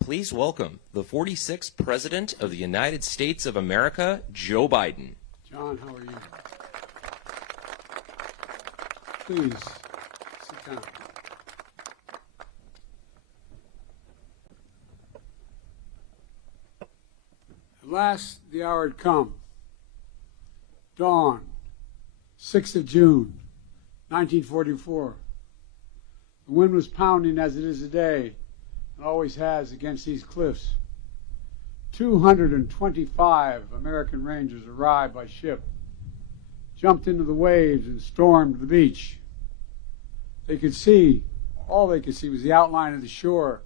Please welcome the 46th President of the United States of America, Joe Biden. John, how are you? Please, sit down. At last, the hour had come. Dawn, 6th of June, 1944. The wind was pounding as it is today, and always has against these cliffs. 225 American Rangers arrived by ship, jumped into the waves, and stormed the beach. All they could see was the outline of the shore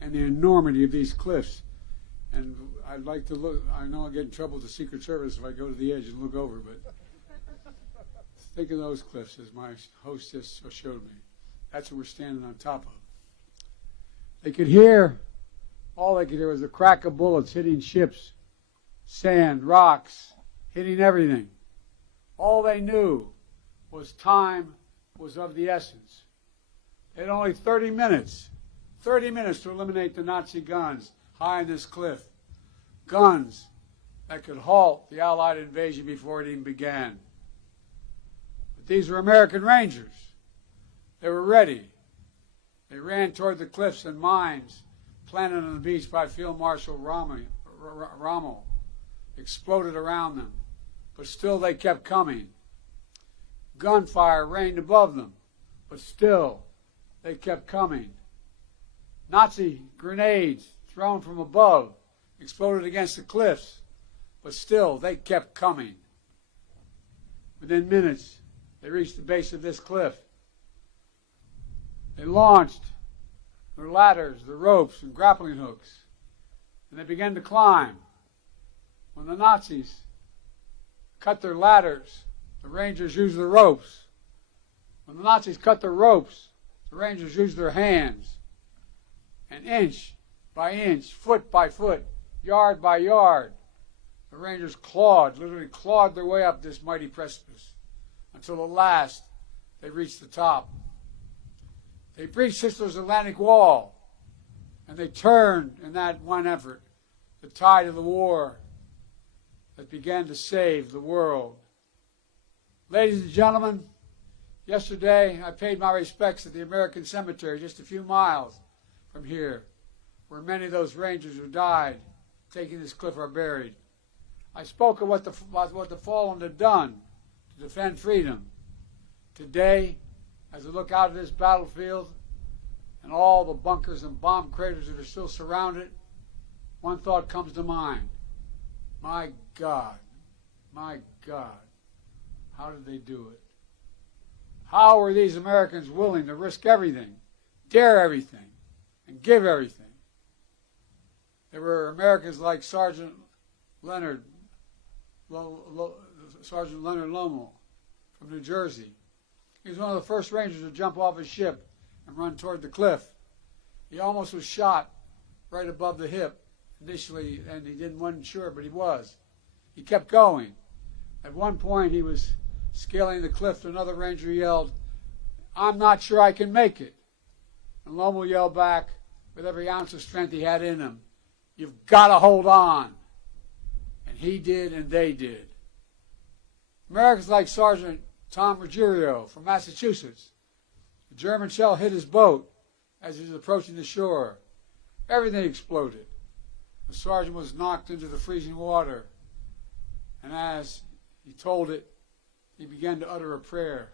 and the enormity of these cliffs. And I'd like to look, I know I'll get in trouble with the Secret Service if I go to the edge and look over, but think of those cliffs as my hostess showed me. That's what we're standing on top of. All they could hear was the crack of bullets hitting ships, sand, rocks, hitting everything. All they knew was time was of the essence. They had only 30 minutes to eliminate the Nazi guns high on this cliff. Guns that could halt the Allied invasion before it even began. But these were American Rangers. They were ready. They ran toward the cliffs and mines planted on the beach by Field Marshal Rommel exploded around them, but still they kept coming. Gunfire rained above them, but still they kept coming. Nazi grenades thrown from above exploded against the cliffs, but still they kept coming. Within minutes, they reached the base of this cliff. They launched their ladders, their ropes, and grappling hooks, and they began to climb. When the Nazis cut their ladders, the Rangers used the ropes. When the Nazis cut their ropes, the Rangers used their hands. And inch by inch, foot by foot, yard by yard, the Rangers literally clawed their way up this mighty precipice until at last they reached the top. They breached Hitler's Atlantic Wall, and they turned in that one effort the tide of the war that began to save the world. Ladies and gentlemen, yesterday I paid my respects at the American Cemetery just a few miles from here, where many of those Rangers who died taking this cliff are buried. I spoke of what the fallen had done to defend freedom. Today, as I look out at this battlefield and all the bunkers and bomb craters that are still surrounded, one thought comes to mind. My God, how did they do it? How were these Americans willing to risk everything, dare everything, and give everything? There were Americans like Sergeant Leonard Lommel from New Jersey. He was one of the first Rangers to jump off his ship and run toward the cliff. He almost was shot right above the hip initially, and wasn't sure, but he was. He kept going. At one point, he was scaling the cliff. Another Ranger yelled, "I'm not sure I can make it." And Lommel yelled back with every ounce of strength he had in him, "You've got to hold on." And he did, and they did. Americans like Sergeant Tom Ruggiero from Massachusetts. A German shell hit his boat as he was approaching the shore. Everything exploded. The sergeant was knocked into the freezing water, and as he told it, he began to utter a prayer.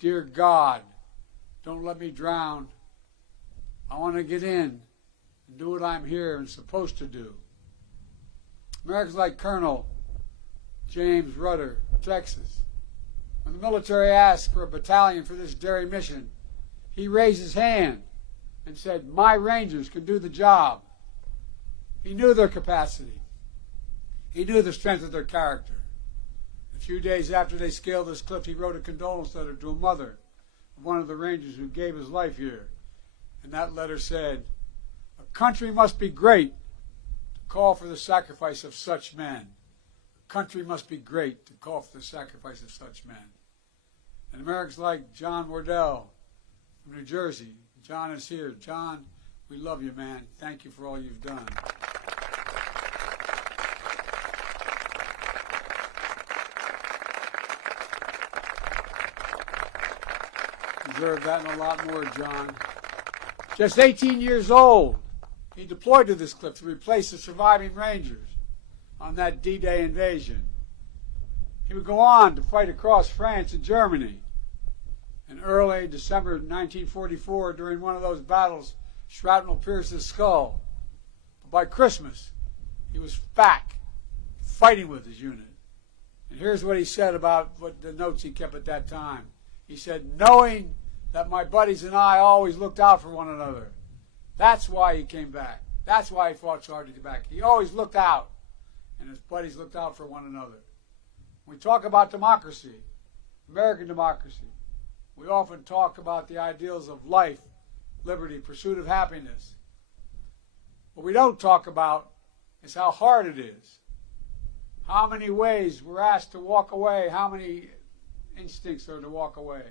"Dear God, don't let me drown. I want to get in and do what I'm here and supposed to do." Americans like Colonel James Rudder, Texas. When the military asked for a battalion for this daring mission, he raised his hand and said, "My Rangers can do the job." He knew their capacity. He knew the strength of their character. A few days after they scaled this cliff, he wrote a condolence letter to a mother of one of the Rangers who gave his life here. And that letter said, "A country must be great to call for the sacrifice of such men. A country must be great to call for the sacrifice of such men." And Americans like John Wardell from New Jersey. John is here. John We love you, man. Thank you for all you've done. Deserve that and a lot more, John. Just 18 years old, he deployed to this cliff to replace the surviving Rangers on that D-Day invasion. He would go on to fight across France and Germany. In early December 1944, during one of those battles, shrapnel pierced his skull. But by Christmas, he was back, fighting with his unit. And here's what he said about what the notes he kept at that time. He said, knowing that my buddies and I always looked out for one another. That's why he came back. That's why he fought so hard to get back. He always looked out, and his buddies looked out for one another. When we talk about democracy, American democracy, we often talk about the ideals of life, liberty, pursuit of happiness. What we don't talk about is how hard it is. How many ways we're asked to walk away, how many instincts are to walk away.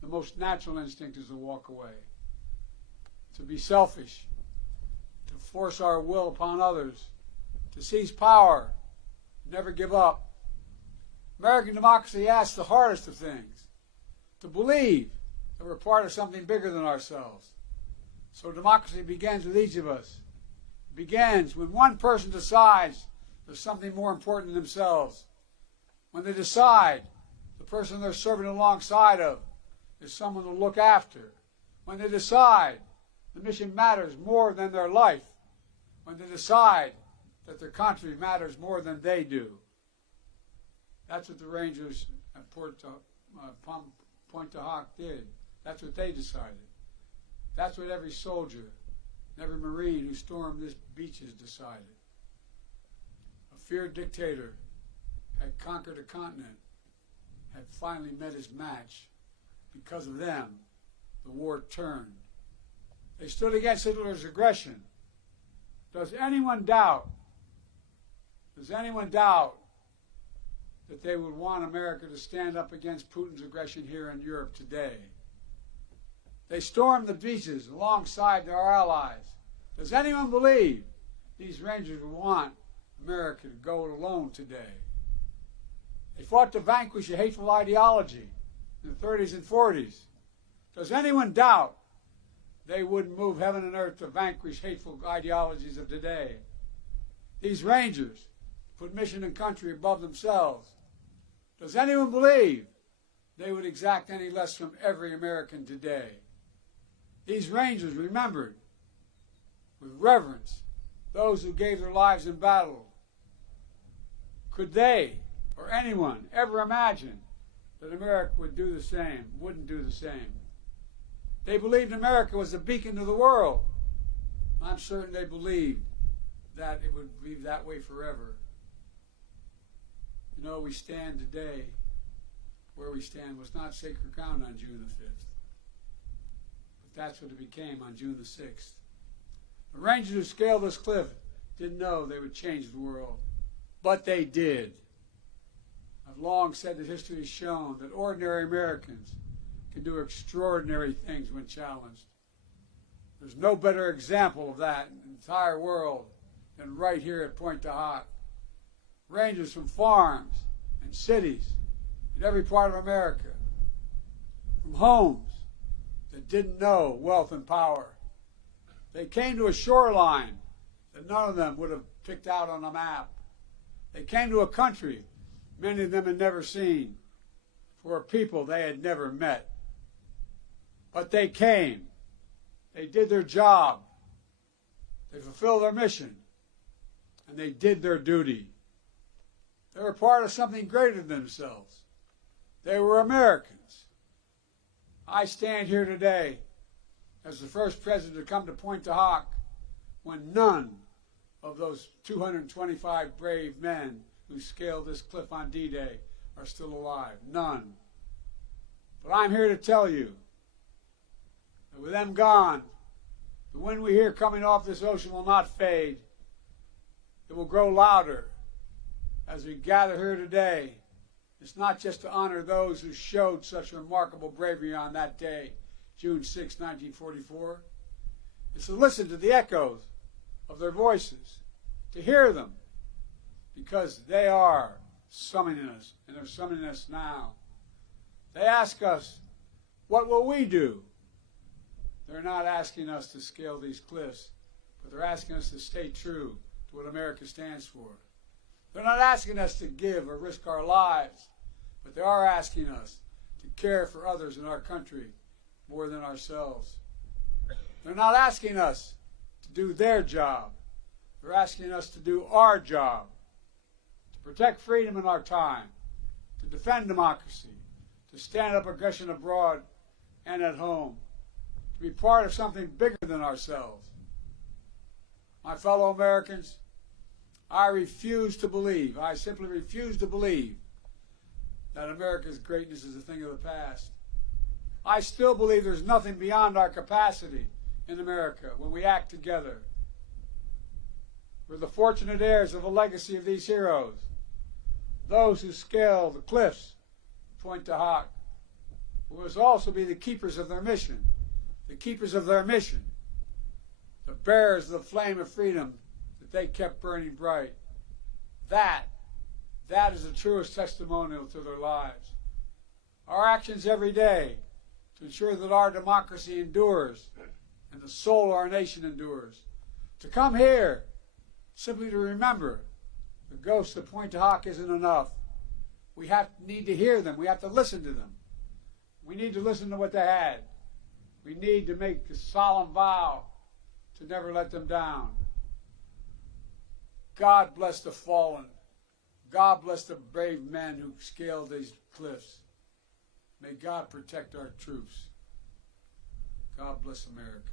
The most natural instinct is to walk away. To be selfish, to force our will upon others, to seize power, never give up. American democracy asks the hardest of things, to believe that we're part of something bigger than ourselves. So democracy begins with each of us. It begins when one person decides there's something more important than themselves. When they decide the person they're serving alongside of is someone to look after. When they decide the mission matters more than their life. When they decide that their country matters more than they do. That's what the Rangers at Pointe du Hoc did. That's what they decided. That's what every soldier and every Marine who stormed this beaches decided. A feared dictator had conquered a continent, had finally met his match. Because of them, the war turned. They stood against Hitler's aggression. Does anyone doubt that they would want America to stand up against Putin's aggression here in Europe today? They stormed the beaches alongside their allies. Does anyone believe these Rangers would want America to go it alone today? They fought to vanquish a hateful ideology in the 30s and 40s. Does anyone doubt they wouldn't move heaven and earth to vanquish hateful ideologies of today? These Rangers put mission and country above themselves. Does anyone believe they would exact any less from every American today? These Rangers remembered with reverence those who gave their lives in battle. Could they or anyone ever imagine that America would do the same, wouldn't do the same? They believed America was a beacon to the world. I'm certain they believed that it would be that way forever. You know, we stand today, where we stand was not sacred ground on June the 5th. But that's what it became on June the 6th. The Rangers who scaled this cliff didn't know they would change the world. But they did. I've long said that history has shown that ordinary Americans can do extraordinary things when challenged. There's no better example of that in the entire world than right here at Pointe du Hoc. Rangers from farms and cities in every part of America, from homes that didn't know wealth and power. They came to a shoreline that none of them would have picked out on a map. They came to a country many of them had never seen, for a people they had never met. But they came. They did their job. They fulfilled their mission. And they did their duty. They were part of something greater than themselves. They were Americans. I stand here today as the first president to come to Pointe du Hoc when none of those 225 brave men who scaled this cliff on D-Day are still alive. None. But I'm here to tell you that with them gone, the wind we hear coming off this ocean will not fade. It will grow louder as we gather here today. It's not just to honor those who showed such remarkable bravery on that day, June 6, 1944. is to listen to the echoes of their voices, to hear them, because they are summoning us, and they're summoning us now. They ask us, what will we do? They're not asking us to scale these cliffs, but they're asking us to stay true to what America stands for. They're not asking us to give or risk our lives, but they are asking us to care for others in our country more than ourselves. They're not asking us to do their job. They're asking us to do our job, to protect freedom in our time, to defend democracy, to stand up aggression abroad and at home, to be part of something bigger than ourselves. My fellow Americans, I refuse to believe, I simply refuse to believe that America's greatness is a thing of the past. I still believe there's nothing beyond our capacity in America when we act together. We're the fortunate heirs of the legacy of these heroes, those who scale the cliffs, Pointe du Hoc, who must also be the keepers of their mission, the keepers of their mission, the bearers of the flame of freedom that they kept burning bright. That is the truest testimonial to their lives. Our actions every day to ensure that our democracy endures and the soul of our nation endures. To come here simply to remember the ghosts of Pointe du Hoc isn't enough. We need to hear them. We have to listen to them. We need to listen to what they had. We need to make a solemn vow to never let them down. God bless the fallen. God bless the brave men who scaled these cliffs. May God protect our troops. God bless America.